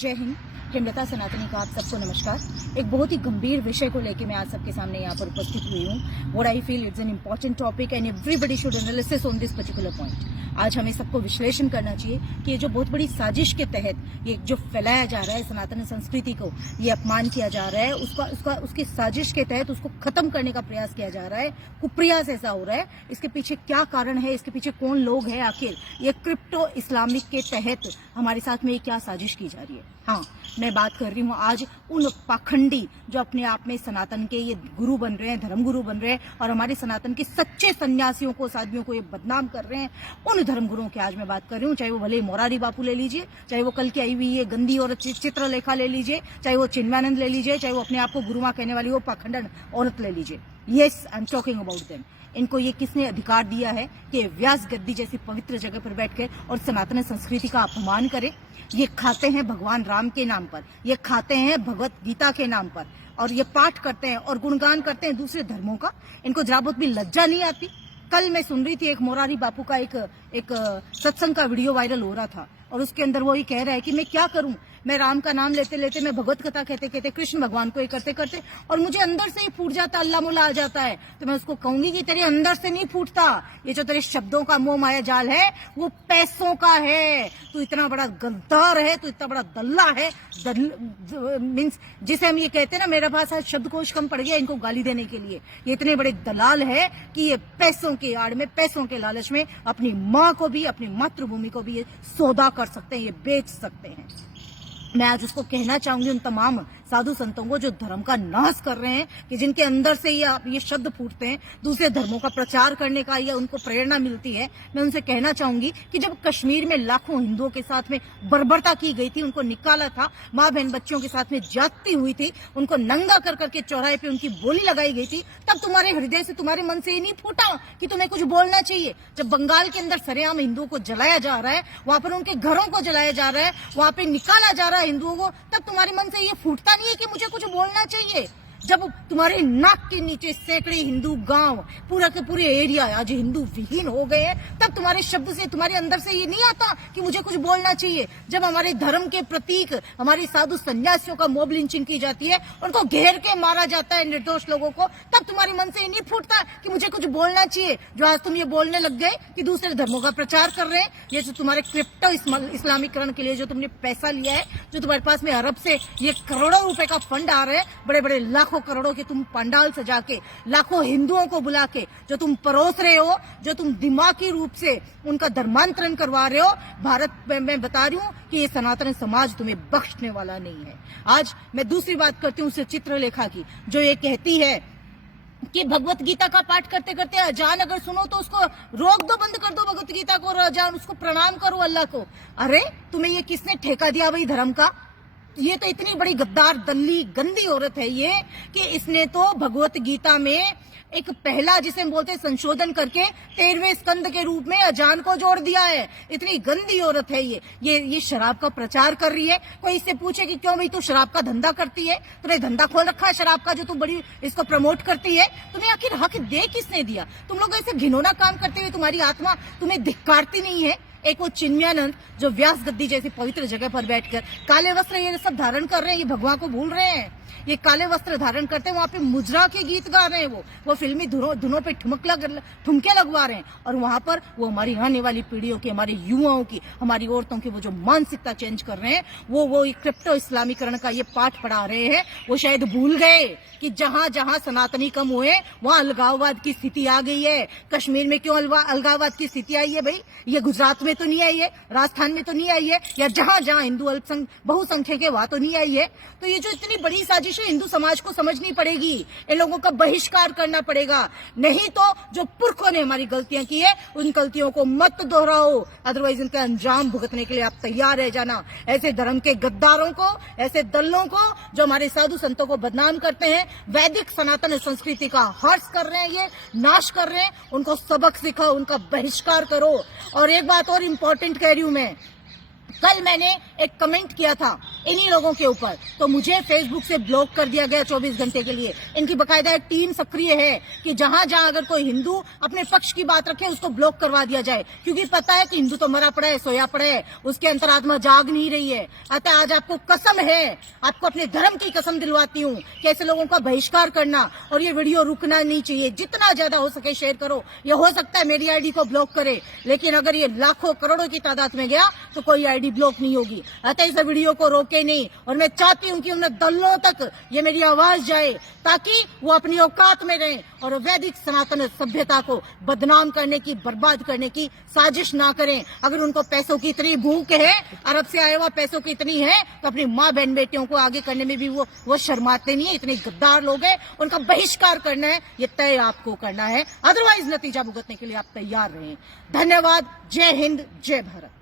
जय हिंद। हेमलता सनातनी का आप सबको नमस्कार। एक बहुत ही गंभीर विषय को लेकर मैं आज सबके सामने यहाँ पर उपस्थित हुई हूँ। What I feel it's an important topic and everybody should analysis on this particular point. आज हमें सबको विश्लेषण करना चाहिए कि ये जो बहुत बड़ी साजिश के तहत ये जो फैलाया जा रहा है सनातन संस्कृति को, ये अपमान किया जा रहा है, उसकी साजिश के तहत उसको खत्म करने का प्रयास किया जा रहा है, कुप्रयास ऐसा हो रहा है। इसके पीछे क्या कारण है, इसके पीछे कौन लोग हैं, आखिर ये क्रिप्टो इस्लामिक के तहत हमारे साथ में क्या साजिश की जा रही है। हाँ, मैं बात कर रही हूँ आज उन पाखंडी जो अपने आप में सनातन के ये गुरु बन रहे हैं, धर्म गुरु बन रहे हैं और हमारे सनातन के सच्चे सन्यासियों को, साधुओं को ये बदनाम कर रहे हैं। उन धर्मगुरुओं की आज मैं बात कर रही हूँ, चाहे वो भले मोरारी बापू ले लीजिए, चाहे वो कल की आई हुई ये गंदी और चित्रलेखा ले लीजिए, चाहे वो चिन्मयानंद ले लीजिए, चाहे वो अपने आप को गुरुमा कहने वाली वो पाखंडन औरत ले लीजिए। Yes, I am talking about them. इनको ये किसने अधिकार दिया है कि व्यास गद्दी जैसी पवित्र जगह पर बैठ के और सनातन संस्कृति का अपमान करें? ये खाते हैं भगवान राम के नाम पर, ये खाते हैं भगवत गीता के नाम पर, और ये पाठ करते हैं और गुणगान करते हैं दूसरे धर्मों का। इनको जरा बहुत भी लज्जा नहीं आती? कल मैं सुन रही थी एक मोरारी बापू का एक सत्संग का वीडियो वायरल हो रहा था और उसके अंदर वो ये कह रहा है कि मैं क्या करूं, मैं राम का नाम लेते लेते, मैं भगवत कथा कहते कहते, कृष्ण भगवान को ये करते करते और मुझे अंदर से ही फूट जाता, अल्लाह मुल्ला आ जाता है। तो मैं उसको कहूंगी कि तेरे अंदर से नहीं फूटता, ये जो तेरे शब्दों का मोह माया जाल है वो पैसों का है। तू इतना बड़ा गद्दार है, तू इतना बड़ा दल्ला है, मीन्स जिसे हम ये कहते हैं ना, मेरे पास आज शब्दकोश कम पड़ गया इनको गाली देने के लिए। ये इतने बड़े दलाल है कि ये पैसों के आड़ में, पैसों के लालच में अपनी माँ को भी, अपनी मातृभूमि को भी ये सौदा कर सकते हैं, ये बेच सकते हैं। मैं आज उसको कहना चाहूंगी उन तमाम साधु संतों को जो धर्म का नाश कर रहे हैं, कि जिनके अंदर से ये शब्द फूटते हैं, दूसरे धर्मों का प्रचार करने का या उनको प्रेरणा मिलती है। मैं उनसे कहना चाहूंगी कि जब कश्मीर में लाखों हिंदुओं के साथ में बर्बरता की गई थी, उनको निकाला था, माँ बहन बच्चियों के साथ में जाती हुई थी, उनको नंगा कर करके चौराहे पे उनकी बोली लगाई गई थी, तब तुम्हारे हृदय से, तुम्हारे मन से ये नहीं फूटा कि तुम्हें कुछ बोलना चाहिए? जब बंगाल के अंदर सरेआम हिंदुओं को जलाया जा रहा है, वहां पर उनके घरों को जलाया जा रहा है, वहां पे निकाला जा रहा है हिंदुओं को, तब तुम्हारे मन से ये फूटता नहीं है कि मुझे कुछ बोलना चाहिए? जब तुम्हारे नाक के नीचे सैकड़े हिंदू गांव, पूरा के पूरे एरिया आज हिंदू विहीन हो गए हैं, तब तुम्हारे शब्द से, तुम्हारे अंदर से ये नहीं आता कि मुझे कुछ बोलना चाहिए? जब हमारे धर्म के प्रतीक, हमारे साधु सन्यासियों का मॉब लिंचिंग की जाती है, उनको घेर के मारा जाता है निर्दोष लोगों को, तब तुम्हारे मन से ये नहीं फूटता कि मुझे कुछ बोलना चाहिए? जो आज तुम ये बोलने लग गए कि दूसरे धर्मों का प्रचार कर रहे हैं, ये जो तुम्हारे क्रिप्टो इस्लामीकरण के लिए जो तुमने पैसा लिया है, जो तुम्हारे पास में अरब से ये करोड़ों रुपए का फंड आ रहे हैं, बड़े बड़े लाखों करोड़ों के तुम पंडाल सजा के, लाखों हिंदुओं को बुला के जो तुम परोस रहे हो, जो तुम दिमागी रूप से उनका धर्मांतरण करवा रहे हो, भारत में मैं बता रही हूँ कि ये सनातन समाज तुम्हें बख्शने वाला नहीं है। आज मैं दूसरी बात करती हूँ चित्रलेखा की, जो ये कहती है कि भगवत गीता का पाठ करते करते अजान अगर सुनो तो उसको रोक दो, बंद कर दो भगवत गीता को और अजान, उसको प्रणाम करो अल्लाह को। अरे तुम्हें ये किसने ठेका दिया भाई धर्म का? ये तो इतनी बड़ी गद्दार, दल्ली, गंदी औरत है ये कि इसने तो भगवत गीता में एक पहला, जिसे हम बोलते हैं संशोधन करके 13वें स्कंद के रूप में अजान को जोड़ दिया है। इतनी गंदी औरत है ये शराब का प्रचार कर रही है। कोई इससे पूछे कि क्यों भाई तू शराब का धंधा करती है, तूने धंधा खोल रखा है शराब का जो तू बड़ी इसको प्रमोट करती है, तुम्हें आखिर हक दे किसने दिया? तुम लोग ऐसे घिनौना काम करते हुए तुम्हारी आत्मा तुम्हें धिक्कारती नहीं है? एक वो चिन्मयानंद जो व्यास गद्दी जैसी पवित्र जगह पर बैठकर काले वस्त्र ये सब धारण कर रहे हैं, ये भगवान को भूल रहे हैं। ये काले वस्त्र धारण करते हैं, वहां पे मुजरा के गीत गा रहे हैं, वो फिल्मी धुनों पे ठुमके लगवा रहे हैं, और वहां पर वो हमारी आने वाली पीढ़ियों की, हमारे युवाओं की, हमारी औरतों की वो जो मानसिकता चेंज कर रहे हैं, वो क्रिप्टो इस्लामीकरण का ये पाठ पढ़ा रहे हैं। वो शायद भूल गए कि जहां जहां सनातनी कम हुए वहां अलगाववाद की स्थिति आ गई है। कश्मीर में क्यों अलगाववाद की स्थिति आई है भाई? ये गुजरात में तो नहीं आई है, राजस्थान में तो नहीं आई है, या जहां जहां हिंदू बहुसंख्यक है वहां तो नहीं आई है। तो ये जो इतनी बड़ी साजिश है, हिंदू समाज को समझनी पड़ेगी, इन लोगों का बहिष्कार करना पड़ेगा। नहीं तो जो पुरखों ने हमारी गलतियां की है, उन गलतियों को मत दोहराओ, अदरवाइज इनका अंजाम भुगतने के लिए आप तैयार रह जाना। ऐसे धर्म के गद्दारों को, ऐसे दल्लों को जो हमारे साधु संतों को बदनाम करते हैं, वैदिक सनातन संस्कृति का हर्ष कर रहे हैं, ये नाश कर रहे हैं, उनको सबक सिखाओ, उनका बहिष्कार करो। और एक बात और इम्पोर्टेंट कह रही हूं मैं, कल मैंने एक कमेंट किया था इन्हीं लोगों के ऊपर, तो मुझे फेसबुक से ब्लॉक कर दिया गया 24 घंटे के लिए। इनकी बकायदा एक टीम सक्रिय है कि जहां जहां अगर कोई हिंदू अपने पक्ष की बात रखे उसको ब्लॉक करवा दिया जाए, क्योंकि पता है कि हिंदू तो मरा पड़ा है, सोया पड़ा है, उसके अंतरात्मा जाग नहीं रही है। अतः आज आपको कसम है, आपको अपने धर्म की कसम दिलवाती हूँ कि ऐसे लोगों का बहिष्कार करना, और ये वीडियो रुकना नहीं चाहिए। जितना ज्यादा हो सके शेयर करो। ये हो सकता है मेरी आईडी को ब्लॉक करे, लेकिन अगर ये लाखों करोड़ों की तादाद में गया तो कोई आईडी ब्लॉक नहीं होगी। अतः इस वीडियो को रोके नहीं, और मैं चाहती हूँ कि उन दलों तक ये मेरी आवाज जाए ताकि वो अपनी औकात में रहें और वैदिक सनातन सभ्यता को बदनाम करने की, बर्बाद करने की साजिश ना करें। अगर उनको पैसों की इतनी भूख है, अरब से आए हुआ पैसों की इतनी है, तो अपनी माँ बहन बेटियों को आगे करने में भी वो शर्माते नहीं है। इतने गद्दार लोग हैं, उनका बहिष्कार करना है, ये तय आपको करना है। अदरवाइज नतीजा भुगतने के लिए आप तैयार रहें। धन्यवाद। जय हिंद, जय भारत।